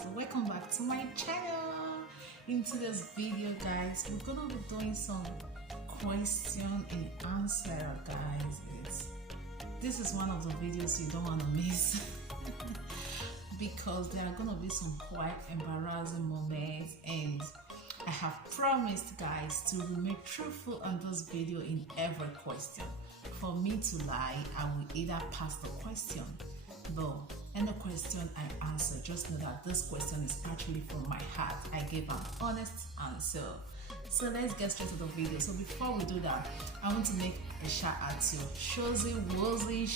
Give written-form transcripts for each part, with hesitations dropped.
guys, welcome back to my channel. In today's video guys, we're gonna be doing some question and answer guys. This is one of the videos you don't want to miss because there are gonna be some quite embarrassing moments, and I have promised guys to remain truthful on this video in every question. For me to lie, I will either pass the question, but any question I answer, just know that this question is actually from my heart. I gave an honest answer. So let's get straight to the video. So before we do that, I want to make a shout out to wolzy.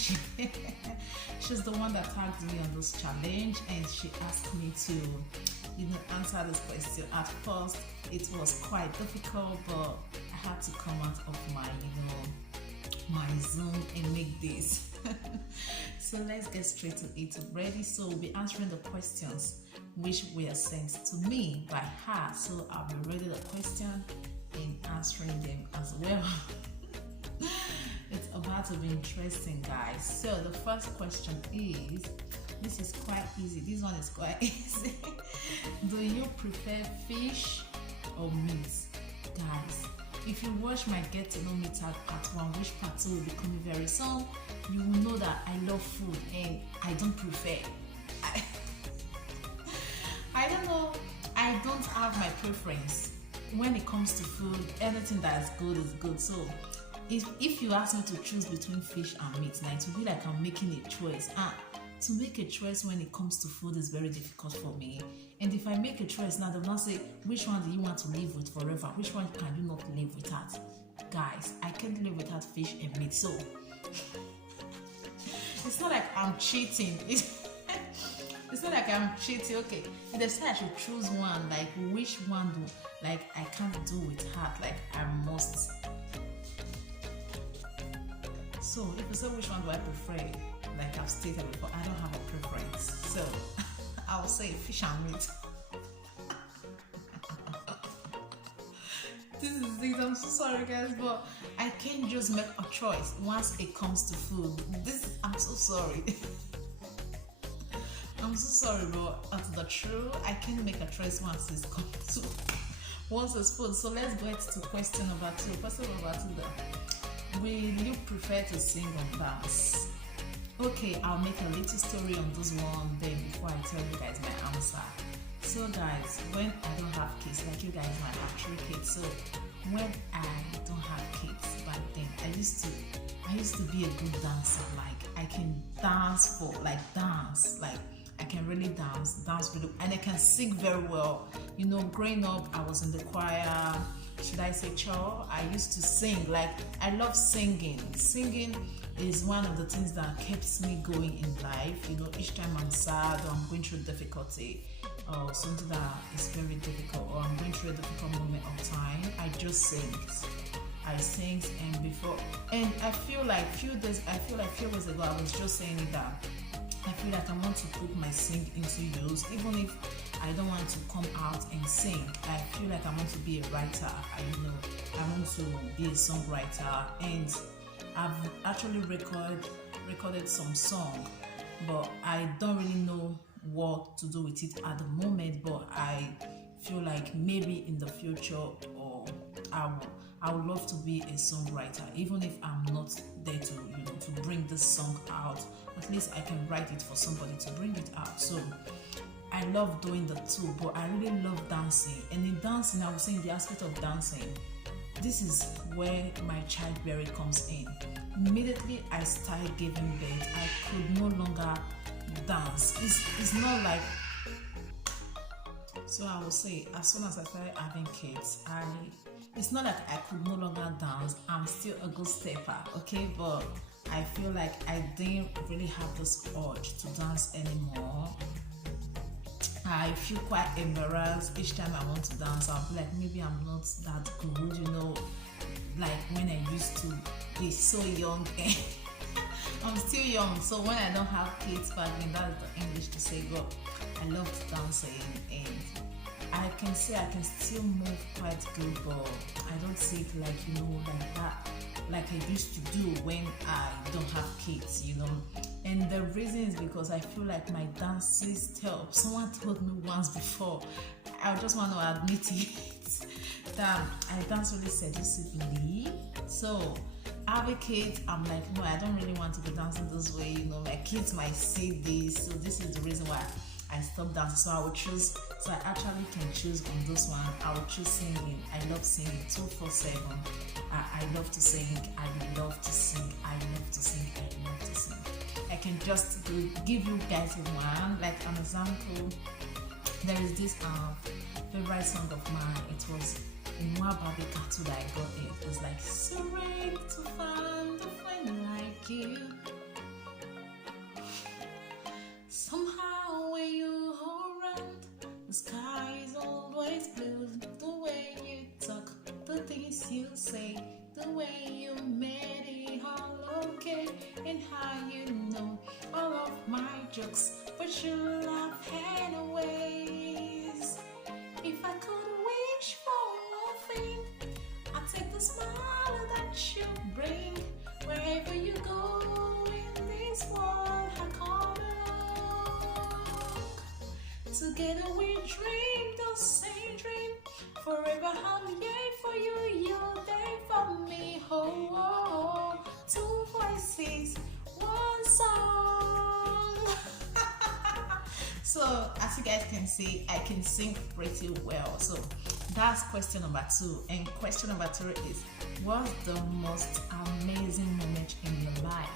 She's the one that tagged me on this challenge, and she asked me to answer this question. At first it was quite difficult, but I had to come out of my my zone and make this. So let's get straight to it. Ready? So we'll be answering the questions which were sent to me by her. So I'll be reading the question and answering them as well. It's about to be interesting guys. So the first question is, this is quite easy. This one is quite easy. Do you prefer fish or meat? Guys, if you watch my get to know me tag part 1, which part 2 will be coming very soon, you will know that I love food and I don't prefer. I don't know, I don't have my preference. When it comes to food, anything that is good. So if you ask me to choose between fish and meat, now it will be like I'm making a choice. To make a choice when it comes to food is very difficult for me. And if I make a choice now, they'll not say, which one do you want to live with forever? Which one can you not live without? Guys, I can't live without fish and meat. So it's not like I'm cheating. It's not like I'm cheating. Okay, if they say I should choose one, like which one do I can't do without, like I must. So if you say which one do I prefer, like I've stated before, I don't have a preference. So I will say fish and meat. This is it. I'm so sorry guys, but I can't just make a choice once it comes to food. I'm so sorry. I'm so sorry, but that's the truth. I can't make a choice once it's come to food. So let's go to question number 2. Question number 2 though. Will you prefer to sing or dance? Okay, I'll make a little story on this one then before I tell you guys my answer. So guys, when I don't have kids, like you guys might have 3 kids, so when I don't have kids back then, I used to be a good dancer. Like I can dance I can really dance really, and I can sing very well. Growing up, I was in the choir. Should I say chore? I used to sing. Like I love singing. Singing is one of the things that keeps me going in life. Each time I'm sad or I'm going through difficulty or something that is very difficult, or I'm going through a difficult moment of time, I just sing. I sing, and I feel like few days ago I was just saying it that I feel like I want to put my sing into use, even if I don't want to come out and sing. I feel like I want to be a writer. I want to be a songwriter, and I've actually recorded some song, but I don't really know what to do with it at the moment. But I feel like maybe in the future, or I would love to be a songwriter, even if I'm not there to bring this song out. At least I can write it for somebody to bring it out. So I love doing the two, but I really love dancing. And in dancing, I was saying the aspect of dancing, this is where my childbearing comes in. Immediately I started giving birth, I could no longer dance. It's not like, so I will say, as soon as I started having kids, it's not like I could no longer dance. I'm still a good stepper, okay? But I feel like I didn't really have this urge to dance anymore. I feel quite embarrassed each time I want to dance. I'll be like, maybe I'm not that good, like when I used to be so young. I'm still young, so when I don't have kids back then, that's the English to say, but I loved dancing, and I can say I can still move quite good, but I don't see it like that, like I used to do when I don't have kids. And the reason is because I feel like my dancing step, someone told me once before, I just want to admit it, that I dance really seductively. So advocate, I'm like, no, I don't really want to be dancing this way, my kids might see this, so this is the reason why I stopped dancing. So I would choose, so I actually can choose on this one. I would choose singing. I love singing 24/7. I love to sing. I love to sing. I love to sing. I love to sing. I can just give you guys one, like an example. There is this favorite song of mine. It was in one Barbie cartoon that I got it. It's like, so rare to find a friend like you. Somehow when you around, the sky is always blue. The way you talk, the things you say, the way you made it all okay, and how you know all of my jokes, but you laugh anyways. If I could wish for one thing, I'd take the smile that you bring wherever you go in this world. I come along. Together we dream the same dream. Forever I'm here for you, you're there for me. Oh, oh, oh. Two voices, one song. So as you guys can see, I can sing pretty well. So that's question number 2. And question number 3 is, what's the most amazing moment in your life?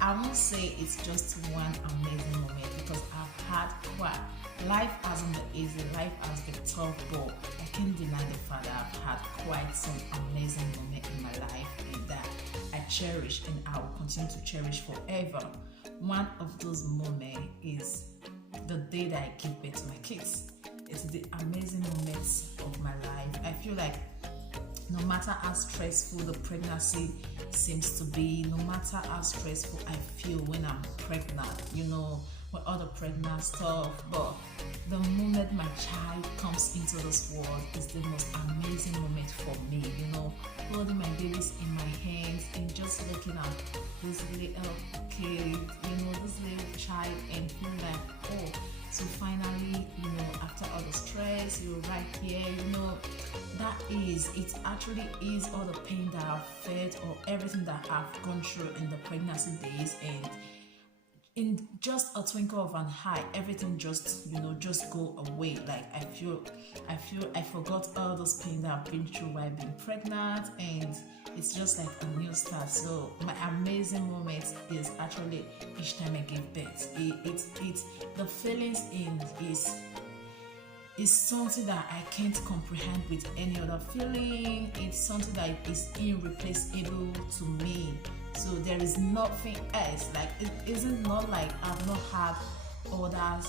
I won't say it's just one amazing moment, because I've had quite. Life hasn't been easy, life has been tough, but I can't deny the fact that I've had quite some amazing moments in my life, and that I cherish and I will continue to cherish forever. One of those moments is the day that I give birth to my kids. It's the amazing moments of my life. I feel like no matter how stressful the pregnancy seems to be, no matter how stressful I feel when I'm pregnant, with all the pregnant stuff, but the moment my child comes into this world is the most amazing moment for me, holding my babies in my hands and just looking at this little kid, this little child, and feeling like, oh, so finally, after all the stress, you're right here, it actually is all the pain that I've felt or everything that I've gone through in the pregnancy days, and in just a twinkle of an eye, everything just go away. Like I feel I forgot all those pain that I've been through while being pregnant, and it's just like a new start. So my amazing moment is actually each time I give birth. It's the feelings is something that I can't comprehend with any other feeling. It's something that is irreplaceable to me. So there is nothing else. Like it isn't not like I've not had others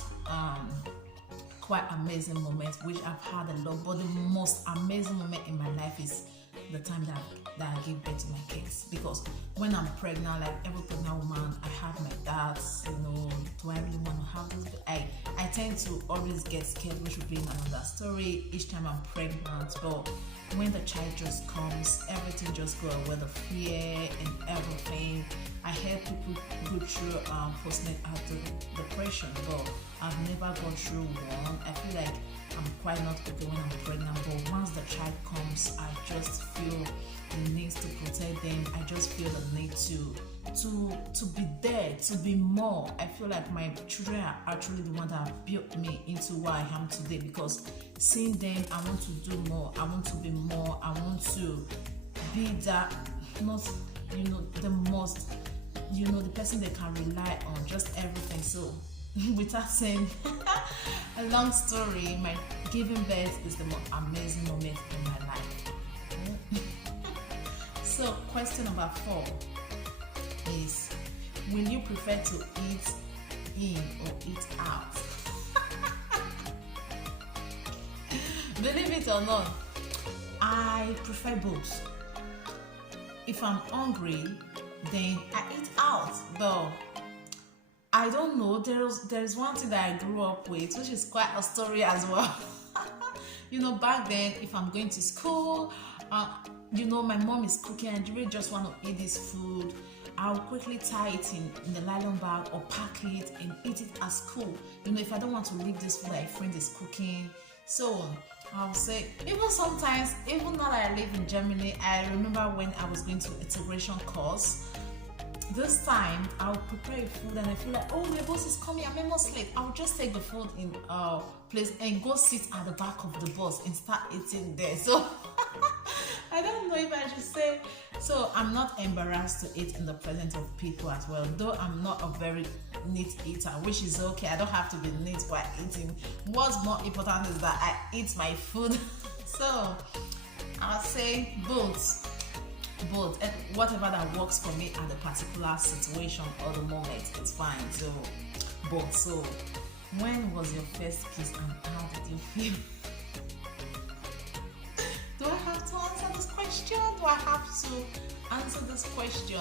quite amazing moments, which I've had a lot, but the most amazing moment in my life is the time that I give birth to my kids. Because when I'm pregnant, like every pregnant woman, I have my doubts, do I really want to have this? I tend to always get scared, which would be another story each time I'm pregnant. But when the child just comes, everything just goes away, the fear and everything. I help people go through postnatal depression, but I've never gone through one. I feel like I'm quite not okay when I'm pregnant, but once the child comes, I just feel the need to protect them. I just feel the need to be there, to be more. I feel like my children are actually the ones that have built me into who I am today, because seeing them, I want to do more, I want to be more, I want to be that, not, the most, the person they can rely on, just everything. So without saying a long story, my giving birth is the most amazing moment in my life. So question number 4 is, will you prefer to eat in or eat out? Believe it or not, I prefer both. If I'm hungry, then I eat out. Though I don't know, there's one thing that I grew up with, which is quite a story as well. Back then, if I'm going to school, my mom is cooking and I really just want to eat this food. I'll quickly tie it in the nylon bag or pack it and eat it at school. If I don't want to leave this food that a friend is cooking. So I'll say, even sometimes, even now that I live in Germany, I remember when I was going to integration course. This time I'll prepare a food and I feel like, oh, my boss is coming, I'm almost late. I'll just take the food in place and go sit at the back of the bus and start eating there. So I don't know if I should say. So I'm not embarrassed to eat in the presence of people as well, though I'm not a very neat eater, which is okay. I don't have to be neat while eating. What's more important is that I eat my food. So I'll say both, and whatever that works for me at the particular situation or the moment, it's fine. So both. So when was your first kiss and how did you feel? Do I have to answer this question? Do I have to answer this question?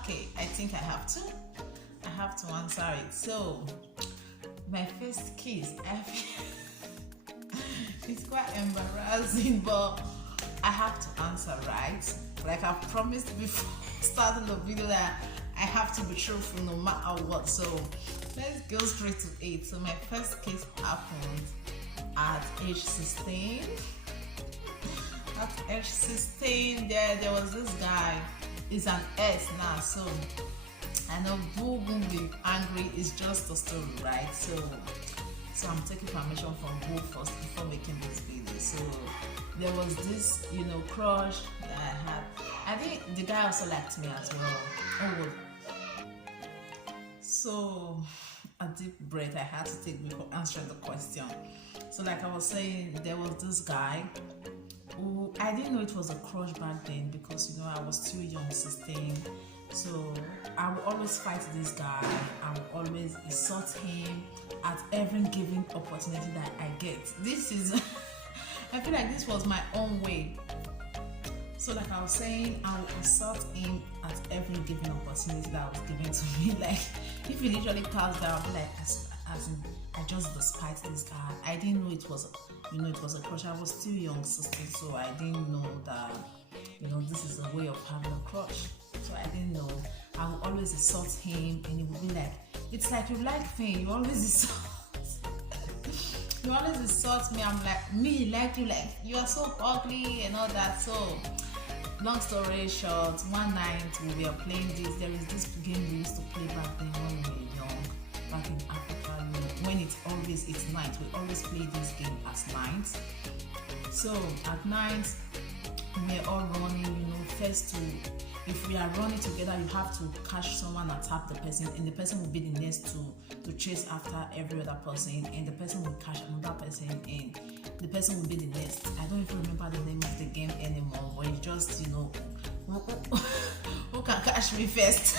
Okay, I think I have to. I have to answer it. So, my first kiss, it's quite embarrassing, but I have to answer, right? Like I've promised before starting the video that I have to be truthful no matter what. So, let's go straight to it. So, my first kiss happened at age 16. At age 16, there was this guy. It's an S now, so I know Boo won't be angry. It's just a story, right? So I'm taking permission from Boo first before making this video. So there was this, crush that I had. I think the guy also liked me as well. Oh, so a deep breath I had to take before answering the question. So like I was saying, there was this guy. I didn't know it was a crush back then because I was too young, 16. So I would always fight this guy. I would always insult him at every given opportunity that I get. This is I feel like this was my own way. So like I was saying, I would insult him at every given opportunity that was given to me. Like if he literally calls down, I'll be like, as in, I just despise this guy. I didn't know it was it was a crush. I was still young, 16, so I didn't know that this is a way of having a crush. So I didn't know. I would always insult him, and he would be like, "It's like you like me. You always insult. You always insult me." I'm like, "Me like you like you are so ugly and all that." So long story short, one night we were playing this. There is this game we used to play back then when we were young, back in Africa. When it's night, we always play this game at night. So at night, we're all running, if we are running together, you have to catch someone and tap the person, and the person will be the next to chase after every other person, and the person will catch another person, and the person will be the next. I don't even remember the name of the game anymore, but it's just, who can catch me first?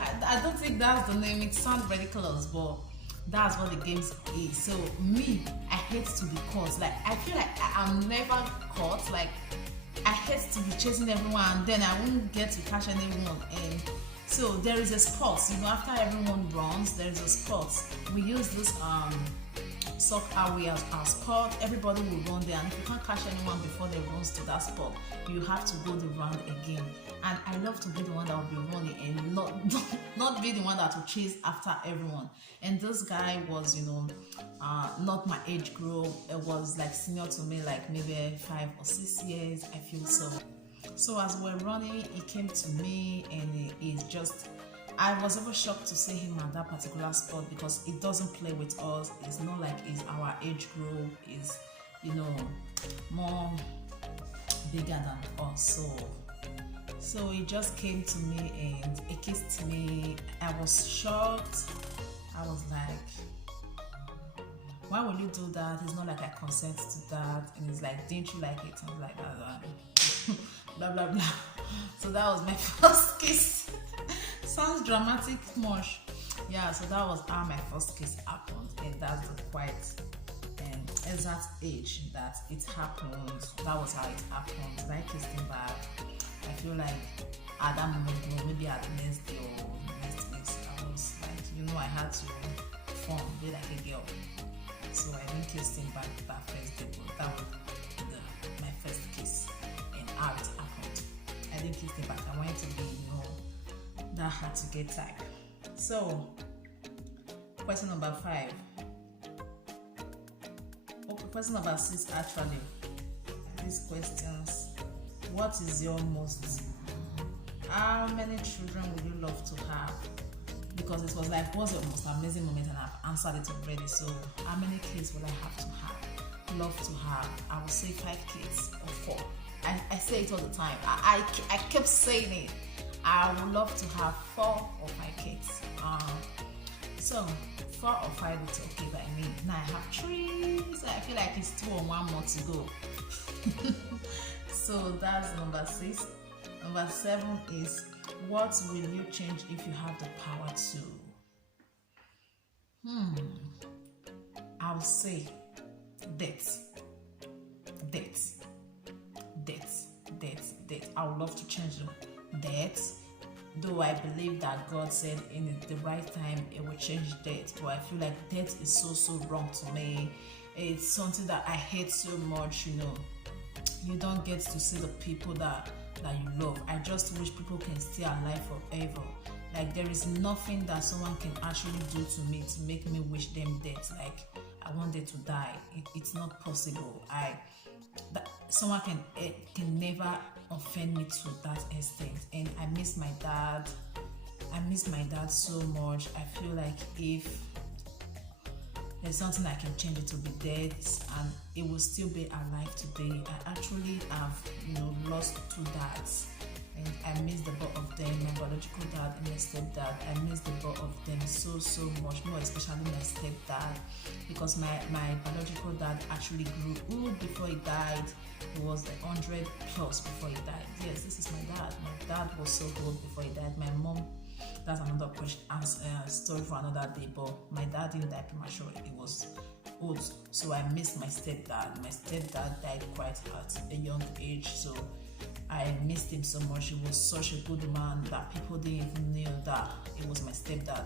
I don't think that's the name. It sounds ridiculous, but that's what the game is. So me, I hate to be caught. Like I feel like I'm never caught. Like I hate to be chasing everyone and then I won't get to catch anyone. And so there is a spot. After everyone runs, there is a spot. We use this soccer way as our spot. Everybody will run there, and if you can't catch anyone before they runs to that spot, you have to go the round again. And I love to be the one that will be running and not be the one that will chase after everyone. And this guy was, not my age group. It was like senior to me, like maybe 5 or 6 years. I feel so. So as we're running, he came to me, and he's just. I was ever shocked to see him at that particular spot because it doesn't play with us. It's not like it's our age group. It's, more bigger than us. So he just came to me and he kissed me. I was shocked. I was like, why will you do that? It's not like I consent to that. And he's like, didn't you like it? I was like, blah, blah, blah. So that was my first kiss. Sounds dramatic much. Yeah, so that was how my first kiss happened, and that's the quite exact age that it happened. That was how it happened. And I kissed him back. I feel like at that moment, maybe at the next day or next week, I was like, I had to perform, be like a girl. So I didn't kiss him back that first day, but that was my first kiss and how it happened. I didn't kiss him back. I wanted to be, that had to get typed. So, question number 5. Okay, question number 6 actually. These questions. What is your most? How many children would you love to have? Because it was like, what's your most amazing moment? And I've answered it already. So, how many kids would I have to have? Love to have? I would say 5 kids or 4. I say it all the time. I kept saying it. I would love to have 4 or 5 kids. So 4 or 5 is okay by me. Now I have 3, so I feel like it's 2 or 1 more to go. So that's number 6. Number 7 is, what will you change if you have the power to? I'll say death. I would love to change death. Though I believe that God said in the right time it will change death, but I feel like death is so wrong to me. It's something that I hate so much. You don't get to see the people that you love. I just wish people can stay alive forever. Like, there is nothing that someone can actually do to me to make me wish them dead. Like, I want them to die. It's not possible. Someone can never offend me to that extent. And I miss my dad. I miss my dad so much. I feel like if there's something I can change, it will be dead, and it will still be alive today. I actually have, lost 2 dads, and I miss the both of them, my biological dad and my stepdad. I miss the both of them so much, more especially my stepdad, because my biological dad actually grew old before he died. He was 100 plus before he died. Yes, this is my dad. My dad was so old before he died. My mom, that's another question, story for another day, but my dad didn't die prematurely. He was old, so I missed my stepdad. My stepdad died quite at a young age, so I missed him so much. He was such a good man that people didn't even know that it was my stepdad.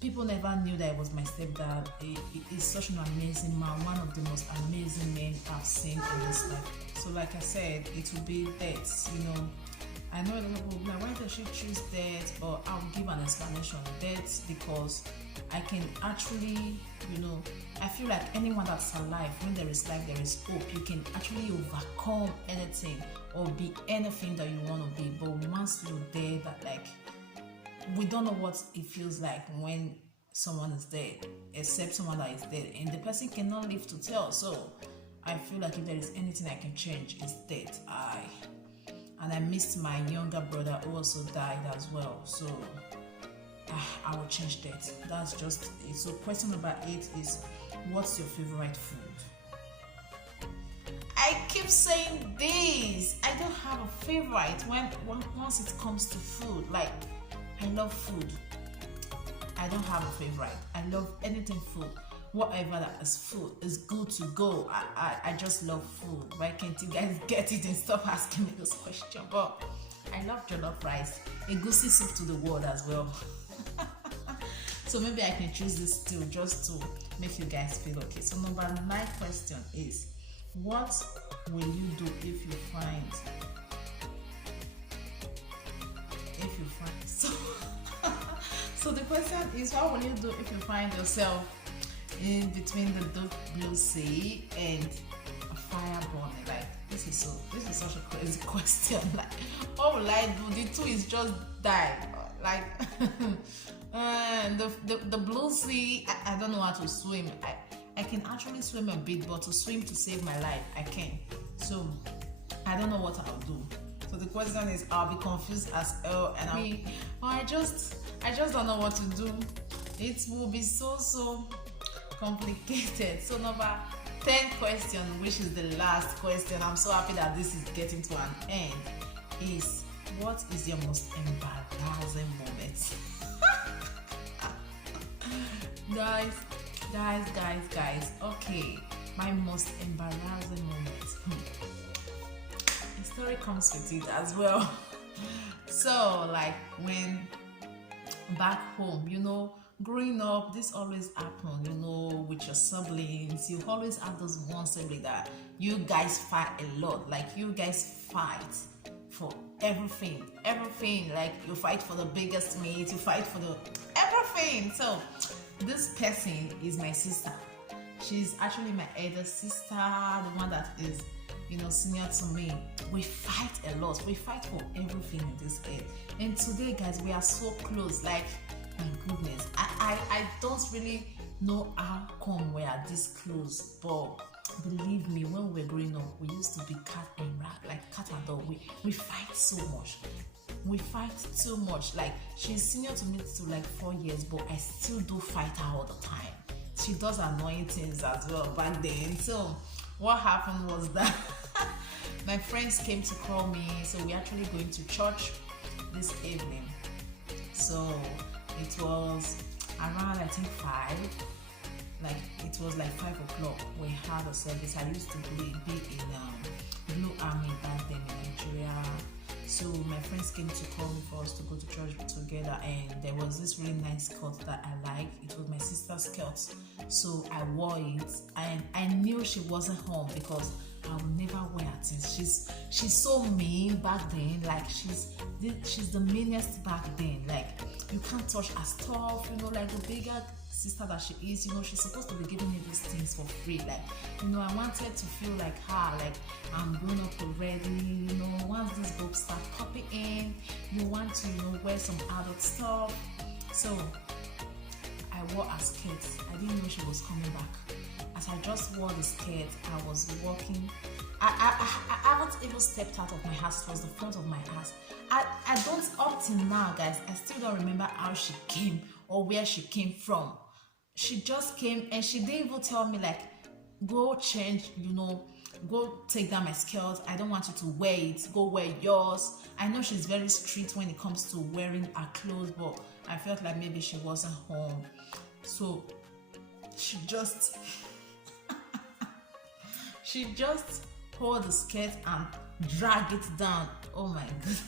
People never knew that it was my stepdad. He's such an amazing man, one of the most amazing men I've seen in this life. So like I said, it will be death. I know a lot of people will be like, why does she choose death? But I'll give an explanation. Death, because I can actually, I feel like anyone that's alive, when there is life, there is hope. You can actually overcome anything or be anything that you want to be. But once you're dead, we don't know what it feels like when someone is dead, except someone that is dead, and the person cannot live to tell. So I feel like if there is anything I can change, it's death. And I missed my younger brother who also died as well. So I will change that. That's just it. So question number 8 is, what's your favorite food? I keep saying this. I don't have a favorite once it comes to food. Like, I love food. I don't have a favorite. I love anything food. Whatever that is food is good to go. I just love food. Why can't you guys get it and stop asking me this question? But I love jollof rice. A goosey soup to the world as well. So maybe I can choose this too, just to make you guys feel okay. So number 9 question is, what will you do if you find so the question is, what will you do if you find yourself in between the deep blue sea and a fire burning? Like, this is such a crazy question. Like, what will I do? The two is just die. Like, the blue sea, I don't know how to swim. I can actually swim a bit, but to swim to save my life, I can't. So I don't know what I'll do. So the question is, I'll be confused as hell, and I just don't know what to do. It will be so complicated. So number 10 question, which is the last question, I'm so happy that this is getting to an end, is, what is your most embarrassing moment? guys, okay, my most embarrassing moment. The story comes with it as well. So, like, when back home, growing up, this always happen, with your siblings. You always have those one sibling that you guys fight a lot. Like, you guys fight for everything. Like you fight for the biggest meat, you fight for the everything. So this person is my sister. She's actually my elder sister, the one that is, senior to me. We fight a lot. We fight for everything in this earth. And today, guys, we are so close. Like, my goodness, I don't really know how come we are this close, but believe me, when we were growing up, we used to be cat and rat, like cat and dog. We fight so much. We fight too much. Like, she's senior to me to like 4 years, but I still do fight her all the time. She does annoying things as well back then. So what happened was that my friends came to call me. So we're actually going to church this evening. So it was around, I think, 5. Like, it was like 5 o'clock. We had a service. I used to be in Blue Army back then in Nigeria. So my friends came to call me for us to go to church together, and there was this really nice skirt that I liked. It was my sister's skirt, so I wore it, and I knew she wasn't home because I would never wear things. She's so mean back then. Like, she's the meanest back then. Like, you can't touch her stuff. Like the bigger sister that she is, she's supposed to be giving me these things for free. Like, I wanted to feel like her, like I'm grown up already. Once these books start popping in, you want to, wear some adult stuff. So I wore a skirt. I didn't know she was coming back. As I just wore the skirt, I was walking. I haven't even stepped out of my house. It was the front of my house. I don't, up till now, guys, I still don't remember how she came or where she came from. She just came and she didn't even tell me, like, go change, go take down my skirt. I don't want you to wear it. Go wear yours. I know she's very strict when it comes to wearing her clothes, but I felt like maybe she wasn't home. So she just pulled the skirt and drag it down. Oh my goodness.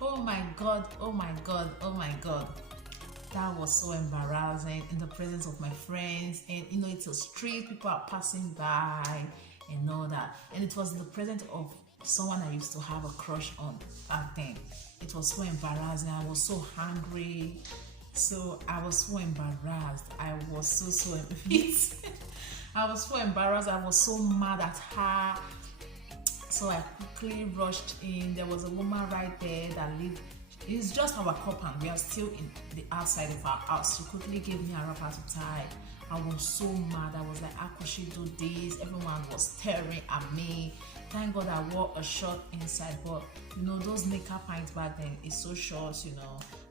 Oh my god. That was so embarrassing in the presence of my friends, and it's a street, people are passing by and all that, and it was in the presence of someone I used to have a crush on back then. It was so embarrassing. I was so hungry, so I was so embarrassed. I was so I was so embarrassed. I was so mad at her. So I quickly rushed in. There was a woman right there that lived. It's just our compound. We are still in the outside of our house. She quickly gave me a wrapper to tie. I was so mad. I was like, how could she do this? Everyone was staring at me. Thank God I wore a short inside, but those makeup pants back then is so short.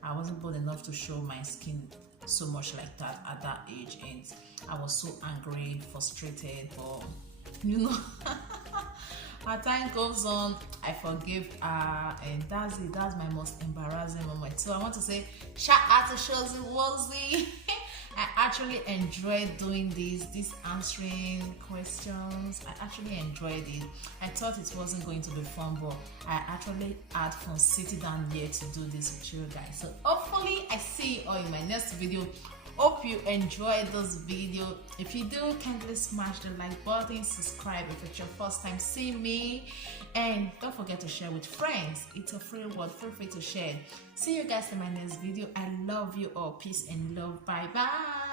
I wasn't bold enough to show my skin so much like that at that age, and I was so angry, frustrated, but as time goes on, I forgive her, and that's it. That's my most embarrassing moment. So I want to say shout out to shozly, wolzy. I actually enjoyed doing this answering questions. I actually enjoyed it. I thought it wasn't going to be fun, but I actually had fun sitting down here to do this with you guys. So hopefully I see you all in my next video. Hope you enjoyed this video. If you do, kindly smash the like button, subscribe if it's your first time seeing me, and don't forget to share with friends. It's a free word, feel free to share. See you guys in my next video. I love you all. Peace and love. Bye bye.